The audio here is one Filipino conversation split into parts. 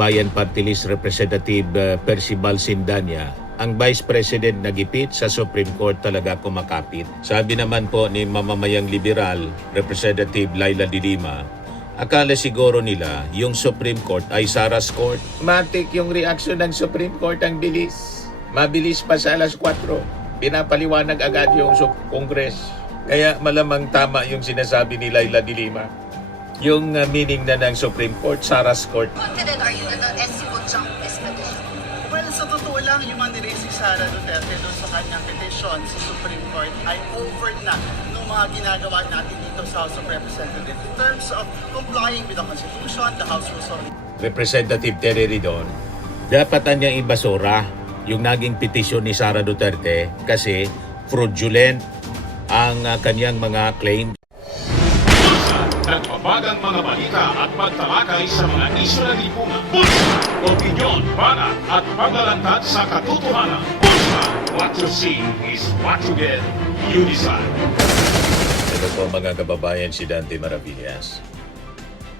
Bayan Party List Representative Percival Sindanya, ang Vice President na gipit sa Supreme Court talaga kumakapit. Sabi naman po ni mamamayang liberal, Representative Laila de Lima, akala siguro nila yung Supreme Court ay Sarah's Court. Matik yung reaksyon ng Supreme Court, ang bilis. Mabilis pa sa alas 4. Pinapaliwanag agad yung Congress. Kaya malamang tama yung sinasabi ni Laila de Lima. Yung meaning na ng Supreme Court, Sarah's Court. Confident are you that the SC will jump this petition? Well, sa totoo lang, yung mga niraise si Sara Duterte doon sa kanyang petition sa Supreme Court ay over na ng mga ginagawa natin dito sa House of Representatives in terms of complying with the Constitution, the House Rules of Representative Terry Ridon, dapat niyang ibasura yung naging petisyon ni Sara Duterte kasi fraudulent ang kanyang mga claims. Nagbabagang mga balita at pagtalakay sa mga isyu ng lipunan. Bulsa! Opinyon, banat at paglalantad sa katotohanan. Bulsa! What you see is what you get. You decide. Ito po mga kababayan, si Dante Maravillas.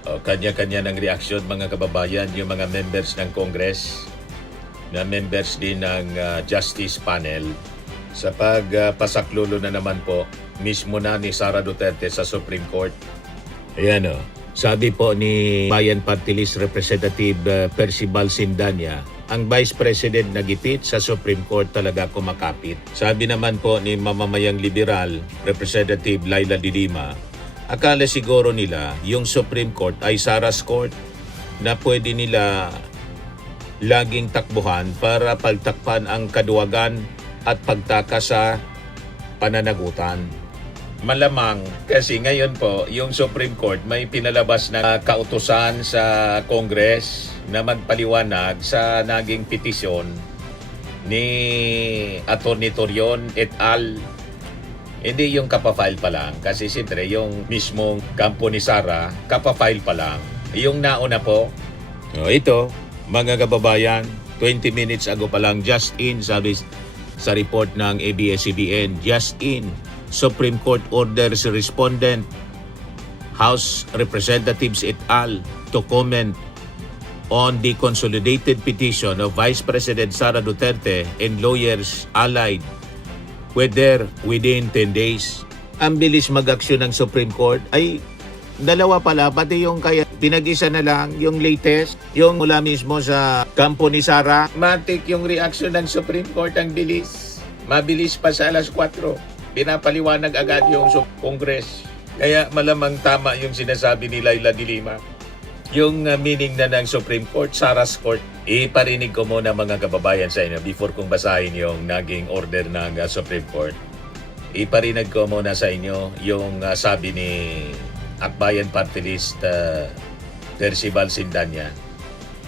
Kanya-kanya ng reaksyon mga kababayan, yung mga members ng Congress na members din ng Justice Panel sa pagpasaklulo na naman po mismo na ni Sara Duterte sa Supreme Court. Ayan o. Sabi po ni Bayan Party List Representative Percival Sindanya, ang Vice President na gipit sa Supreme Court talaga kumakapit. Sabi naman po ni mamamayang liberal, Representative Laila de Lima, akala siguro nila yung Supreme Court ay Sarah's Court na pwede nila laging takbuhan para pagtakpan ang kaduwagan at pagtakas sa pananagutan. Malamang kasi ngayon po yung Supreme Court may pinalabas na kautusan sa Congress na magpaliwanag sa naging petisyon ni Atty. Torion et al. Hindi yung kapafile pa lang kasi siyempre yung mismong kampo ni Sara kapafile pa lang. Yung nauna po, ito mga kababayan, 20 minutes ago pa lang, just in, sabi sa report ng ABS-CBN, just in, Supreme Court orders respondent, House Representatives et al. To comment on the consolidated petition of Vice President Sara Duterte and lawyers allied whether within 10 days. Ang bilis mag-aksyon ng Supreme Court ay dalawa pala, pati yung kaya pinag-isa na lang, yung latest, yung mula mismo sa kampo ni Sara. Matik yung reaksyon ng Supreme Court, ang bilis. Mabilis pa sa alas 4. Pinapaliwanag agad yung Congress. Kaya malamang tama yung sinasabi ni Laila de Lima. Yung meaning na ng Supreme Court, Sarah's Court. Iparinig ko muna mga kababayan sa inyo before kong basahin yung naging order ng Supreme Court. Iparinig ko muna sa inyo yung sabi ni Akbayan Party List Percival Sindanya.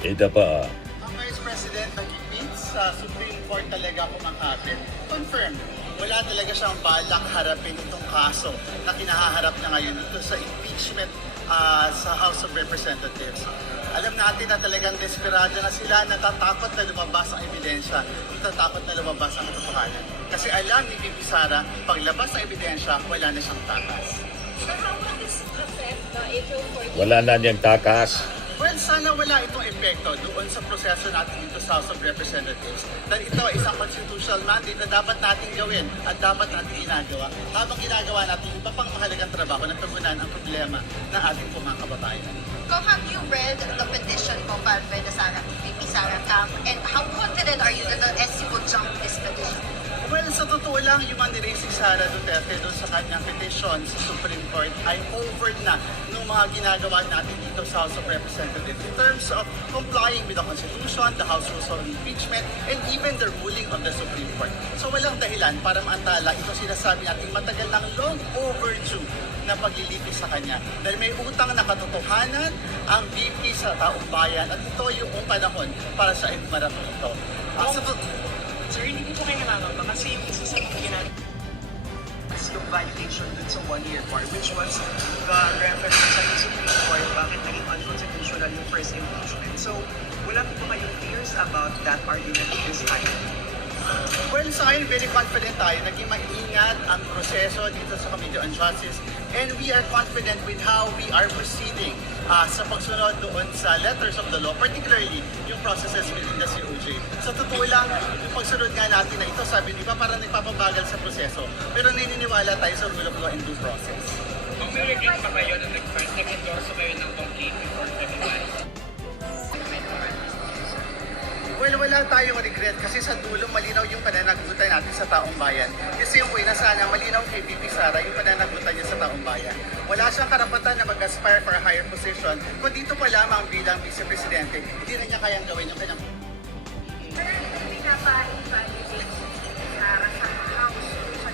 Ito pa. Ang Vice President nag-meet sa Supreme Court talaga kumakapit. Confirmed. Wala talaga siyang balak harapin itong kaso na kinahaharap na ngayon dito sa impeachment sa House of Representatives. Alam natin na talagang desperado na sila, natatakot na lumabas ang ebidensya, natatakot na lumabas ang katotohanan. Kasi alam ni Bibi Sara, paglabas ng ebidensya, wala na siyang takas. Sir, how will this affect the April 14? Wala na niyang takas. Well, sana wala itong epekto doon sa proseso natin dito sa House of Representatives. Dahil ito ay isang constitutional mandate na dapat natin gawin at dapat natin ginagawa. Habang ginagawa natin iba pang mahalagang trabaho na tugunan ang problema ng ating mga kababayan. So have you read the petition compiled by the VP Sara Camp, and how confident are you that the SC will jump this petition? Well, sa totoo lang, yung mga niraise si Sara Duterte doon sa kanyang petition sa Supreme Court ay over na ng mga ginagawa natin dito sa House of Representatives in terms of complying with the Constitution, the House Rules of Impeachment, and even the ruling of the Supreme Court. So walang dahilan para maantala ito sinasabi natin matagal ng long overdue na paglilitis sa kanya. Dahil may utang na katotohanan ang VP sa taong bayan at ito yung panahon para sa marathon ito. Sir, hindi ko kayo namamama kasi yung isa sa mga ginagawa yung violation dun sa 1-year bar, which was the reference sa Supreme Court bakit naging unconstitutional yung first impeachment. So, wala po ba kayong fears about that argument this time? Well, sa akin, very confident tayo. Naging maingat ang proseso dito sa Committee on Justice and we are confident with how we are proceeding sa pagsunod doon sa letters of the law, particularly yung processes within the COJ. Sa totoo lang, yung pagsunod nga natin na ito, sabi di ba, parang nagpapabagal sa proseso. Pero naniniwala tayo sa rule of law and due process. Kung may regret pa kayo na nag-endorse kayo ng Tongkit before February? Well, wala tayong regret kasi sa dulo malinaw yung pananagutan natin sa taong bayan. Kasi yung way na sana malinaw kay VP Sara yung pananagutan niya sa taong bayan. Wala siyang karapatan na mag-aspire for a higher position kung dito pa lamang bilang Vice Presidente, hindi na niya kayang gawin yung kanyang Pero pinapa-evaluate para sa House sa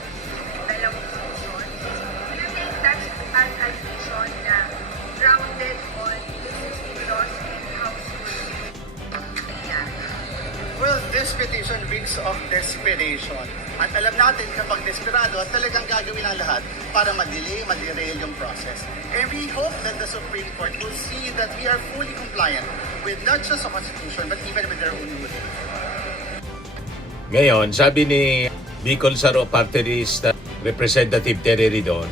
dalawang session. Do you think that's an addition na grounded on existing laws and House rules? Yeah. Well, this petition reeks of desperation. At alam natin kapag desperado, talagang gagawin ang lahat para ma-derail yung process. And we hope that the Supreme Court will see that we are fully compliant with not just the Constitution, but even with their own rules. Ngayon, sabi ni Bicol Saro Party List Representative Terry Ridon,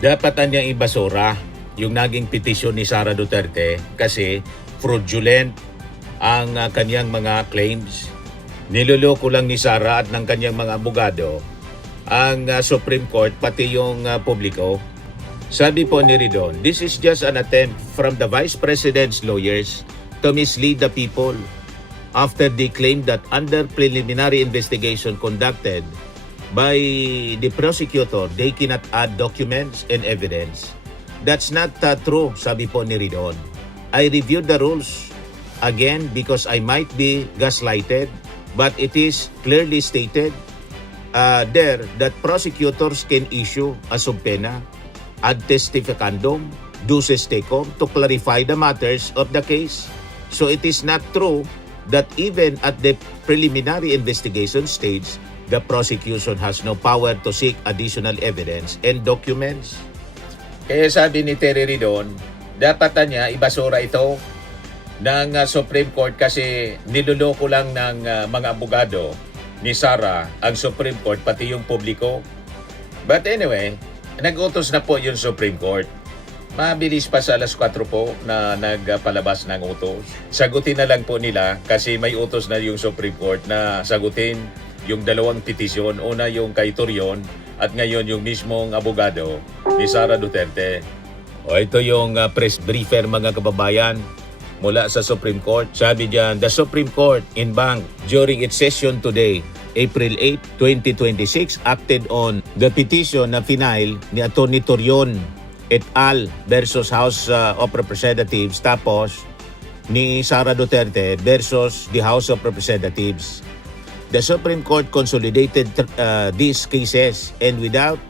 dapat niyang ibasura yung naging petisyon ni Sara Duterte kasi fraudulent ang kanyang mga claims. Niloloko lang ni Sara at ng kanyang mga abogado ang Supreme Court pati yung publiko. Sabi po ni Ridon, this is just an attempt from the Vice President's lawyers to mislead the people after they claimed that under preliminary investigation conducted by the prosecutor, they cannot add documents and evidence. That's not true, sabi po ni Ridon. I reviewed the rules again because I might be gaslighted, but it is clearly stated there that prosecutors can issue a subpoena ad testificandum duces tecum to clarify the matters of the case. So it is not true that even at the preliminary investigation stage, the prosecution has no power to seek additional evidence and documents. Kaya sabi ni Terry Ridon, dapat na niya ibasura ito ng Supreme Court kasi niloloko lang ng mga abogado ni Sara ang Supreme Court pati yung publiko. But anyway, nag-utos na po yung Supreme Court. Mabilis pa sa alas 4 po na nagpalabas ng utos. Sagutin na lang po nila kasi may utos na yung Supreme Court na sagutin yung dalawang petisyon. Una yung kay Torion at ngayon yung mismong abogado ni Sara Duterte. O ito yung press briefer mga kababayan mula sa Supreme Court. Sabi diyan, the Supreme Court in bank during its session today, April 8, 2026, acted on the petition na final ni Atty. Torion et al. Versus House of Representatives tapos ni Sara Duterte versus the House of Representatives. The Supreme Court consolidated these cases and without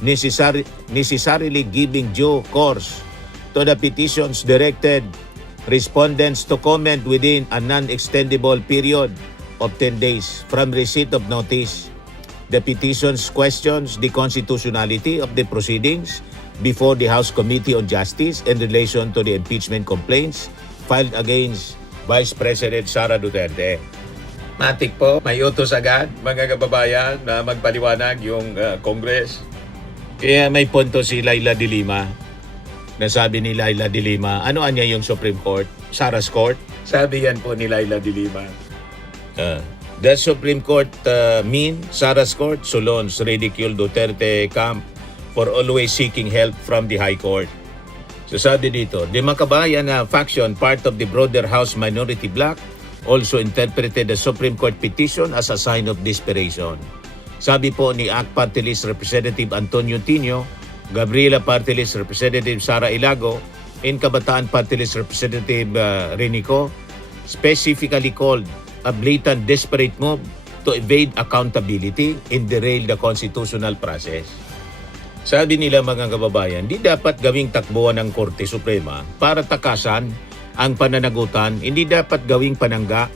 necessarily giving due course to the petitions directed respondents to comment within a non-extendable period of 10 days from receipt of notice. The petitions questions the constitutionality of the proceedings before the House Committee on Justice in relation to the impeachment complaints filed against Vice President Sara Duterte. Matik po, may utos agad mga kababayan na magpaliwanag yung Congress. Kaya may punto si Laila de Lima. Nasabi ni Laila de Lima, ano anya yung Supreme Court? Sara's Court? Sabi yan po ni Laila de Lima. The Supreme Court mean Sara's Court Solons ridicule Duterte camp for always seeking help from the High Court. So sabi dito, the makabayan faction part of the broader House minority bloc also interpreted the Supreme Court petition as a sign of desperation. Sabi po ni ACT Party List Representative Antonio Tino, Gabriela Party List Representative Sara Ilago, and Kabataan Party List Representative Renico, specifically called a blatant desperate move to evade accountability and derail the constitutional process. Sabi nila mga kababayan, di dapat gawing takbuhan ng Korte Suprema para takasan ang pananagutan, hindi dapat gawing panangga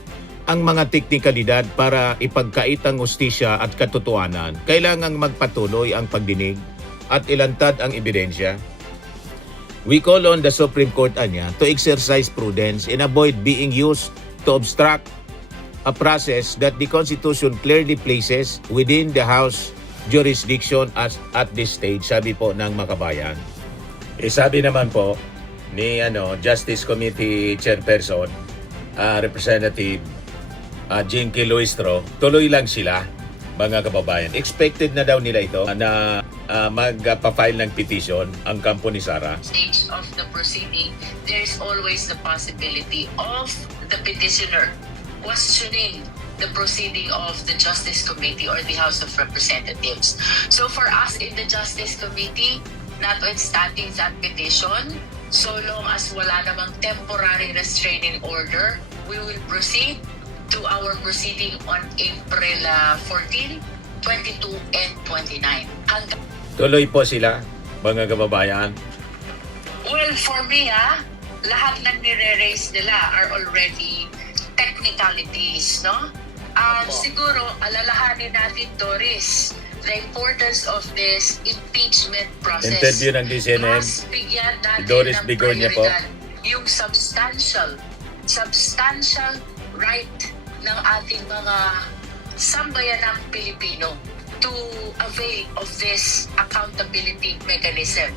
ang mga teknikalidad para ipagkait ang hustisya at katotohanan. Kailangang magpatuloy ang pagdinig at ilantad ang ebidensya. We call on the Supreme Court anya to exercise prudence and avoid being used to obstruct a process that the Constitution clearly places within the House jurisdiction at this stage, sabi po ng makabayan. Sabi naman po ni Justice Committee Chairperson, Representative Jinky Luistro, tuloy lang sila, mga kababayan. Expected na daw nila ito na magpa-file ng petition ang kampo ni Sara. Stage of the proceeding, there is always the possibility of the petitioner questioning the proceeding of the Justice Committee or the House of Representatives. So for us in the Justice Committee, notwithstanding that petition, so long as wala namang temporary restraining order, we will proceed to our proceeding on April 14, 22, and 29. Hanggang Tuloy po sila, mga kababayan. Well, for me, lahat ng nire-raise nila are already technicalities, no? Siguro, alalahanin natin, Doris, the importance of this impeachment process. Interview ng DCNM, Mas bigyan natin Doris ng Bigornia po. prioridad yung substantial right ng ating mga sambayanang Pilipino to avail of this accountability mechanism.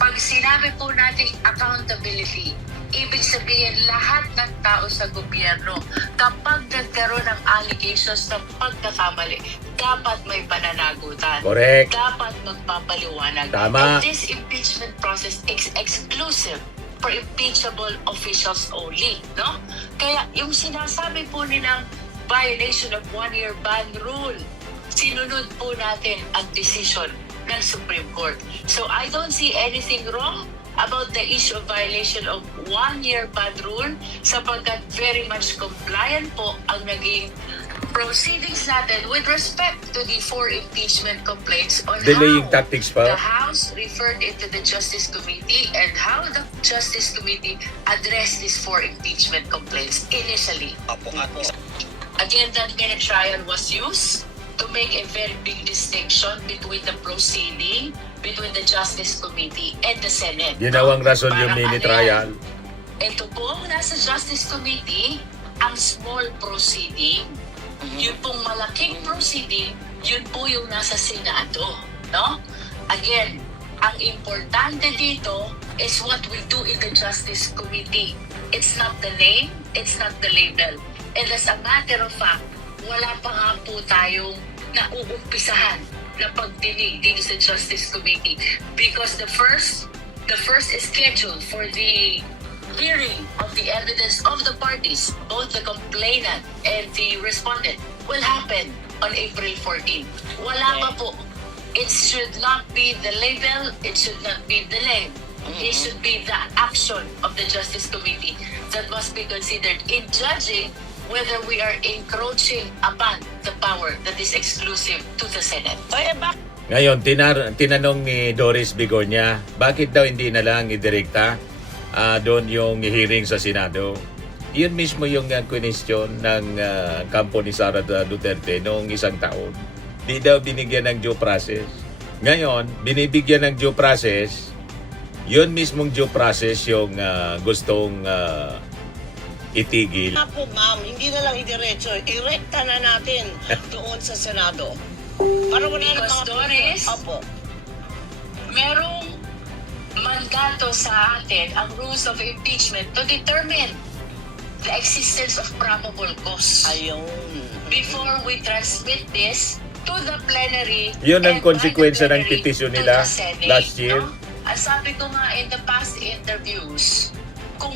Pag sinabi po natin accountability, ibig sabihin lahat ng tao sa gobyerno, kapag nagkaroon ng allegations ng pagkakamali, dapat may pananagutan. Correct. Dapat magpapaliwanag. Tama. And this impeachment process is exclusive for impeachable officials only, no? Kaya yung sinasabi po nilang violation of one-year ban rule, sinunod po natin ang decision ng Supreme Court. So I don't see anything wrong about the issue of violation of one-year ban rule sapagkat very much compliant po ang naging proceedings natin with respect to the 4 impeachment complaints on Delaying how tactics pa. the House referred it to the Justice Committee and how the Justice Committee addressed these 4 impeachment complaints initially. Again, that minute trial was used to make a very big distinction between the proceeding, between the Justice Committee and the Senate. Ginawang rason yung Parang mini ano trial. yan? Ito pong nasa Justice Committee, ang small proceeding. Yun pong malaking proceeding, yun po yung nasa Senado. No? Again, ang importante dito is what we do in the Justice Committee. It's not the name, it's not the label. And as a matter of fact, wala pa nga po tayong nauumpisahan na pagdinig dito sa Justice Committee because the first is scheduled for the hearing of the evidence of the parties, both the complainant and the respondent, will happen on April 14. Wala pa po. It should not be the label, it should not be the name. It should be the action of the Justice Committee that must be considered in judging whether we are encroaching upon the power that is exclusive to the Senate. Ngayon, tinanong ni Doris Bigornia, bakit daw hindi na lang idirekta doon yung hearing sa Senado? Yun mismo yung question ng kampo ni Sara Duterte noong isang taon. Di daw binigyan ng due process. Ngayon, binibigyan ng due process, yun mismong due process yung gustong itigil. Po ma'am, hindi na lang idiretso, irekta na natin doon sa Senado. Para wala na Because, mga Doris, Opo. merong mandato sa atin ang rules of impeachment to determine the existence of probable cause Ayun. before we transmit this to the plenary. Yun ang and by the konsekwensya ng plenary petisyon to nila the Senate, last year. No? Ang sabi ko nga in the past interviews, kung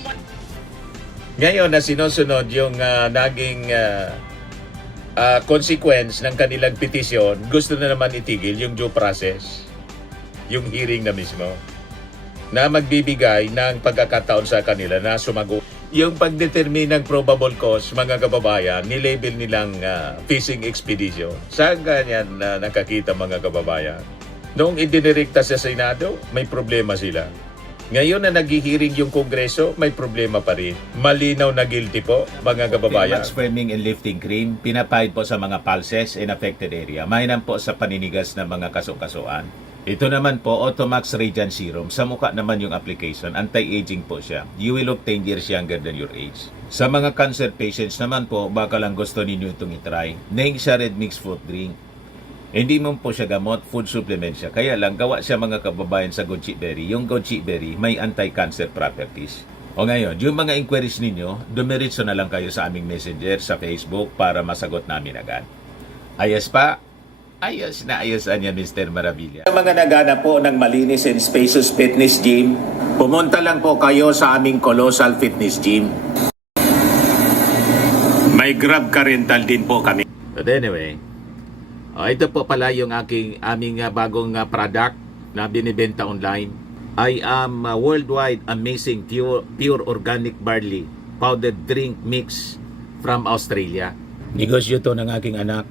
Ngayon na sinusunod yung naging consequence ng kanilang petisyon, gusto na naman itigil yung due process, yung hearing na mismo, na magbibigay ng pagkakataon sa kanila na sumagot. Yung pagdetermine ng probable cause, mga kababayan, nilabel nilang fishing expedition. Saan ganyan na nakakita, mga kababayan? Noong idinirekta sa Senado, may problema sila. Ngayon na naghihiring yung Kongreso, may problema pa rin. Malinaw na guilty po, mga kababayan. Max framing and lifting cream, pinapahid po sa mga pulses in affected area. Mainam po sa paninigas ng mga kaso-kasuan. Ito naman po, Automax Radiant Serum. Sa mukha naman yung application, anti-aging po siya. You will look 10 years younger than your age. Sa mga cancer patients naman po, baka lang gusto ninyo itong itry. Neng siya red mixed fruit drink. Hindi mo po siya gamot, food supplement siya. Kaya lang, gawa siya mga kababayan sa goji berry. Yung goji berry may anti-cancer properties. O ngayon, yung mga inquiries ninyo, dumiritso na lang kayo sa aming messenger sa Facebook para masagot namin agad. Ayos pa? Ayos na ayos niya, Mr. Maravilla. Sa mga nagana po ng malinis and spacious fitness gym, pumunta lang po kayo sa aming Colossal Fitness Gym. May Grab car rental din po kami. But anyway, ito po pala yung aming bagong product na binibenta online. I am worldwide amazing pure organic barley powdered drink mix from Australia. Negosyo to ng aking anak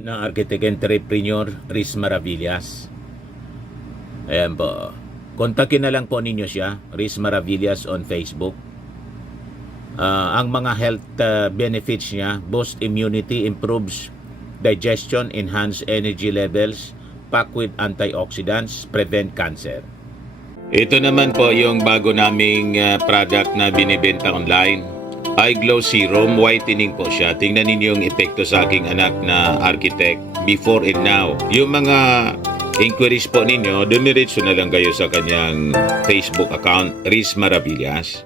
na architect entrepreneur Riz Maravillas. Ayan po. Kontakin na lang po ninyo siya, Riz Maravillas on Facebook. Ang mga health benefits niya, boost immunity, improves digestion, enhance energy levels, packed with antioxidants, prevent cancer. Ito naman po yung bago naming product na binibenta online. Eye Glow Serum, whitening po siya. Tingnan ninyo yung epekto sa aking anak na architect before and now. Yung mga inquiries po ninyo, dumiretso na lang kayo sa kanyang Facebook account, Riz Maravillas.